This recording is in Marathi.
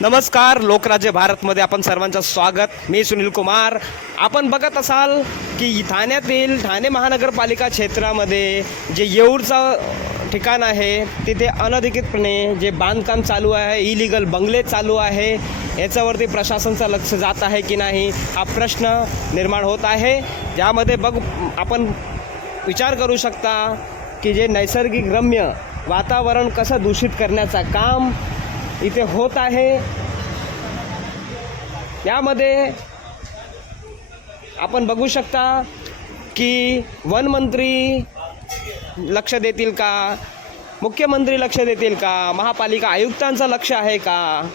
नमस्कार लोकराज्य भारतमध्ये आपण सर्वांचं स्वागत. मी सुनील कुमार. आपण बघत असाल की ठाण्यातील ठाणे महानगरपालिका क्षेत्रामध्ये जे येऊरचं ठिकाण आहे तिथे अनधिकृतपणे जे बांधकाम चालू आहे इलिगल बंगले चालू आहे याच्यावरती प्रशासनचं लक्ष जात आहे की नाही हा प्रश्न निर्माण होत आहे. ज्यामध्ये बघ आपण विचार करू शकता की जे नैसर्गिक रम्य वातावरण कसं दूषित करण्याचं काम इथे होत आहे. यामध्ये आपण बघू शकता की वनमंत्री लक्ष देतील का? मुख्यमंत्री लक्ष देतील का? महापालिका आयुक्तांचं लक्ष आहे का?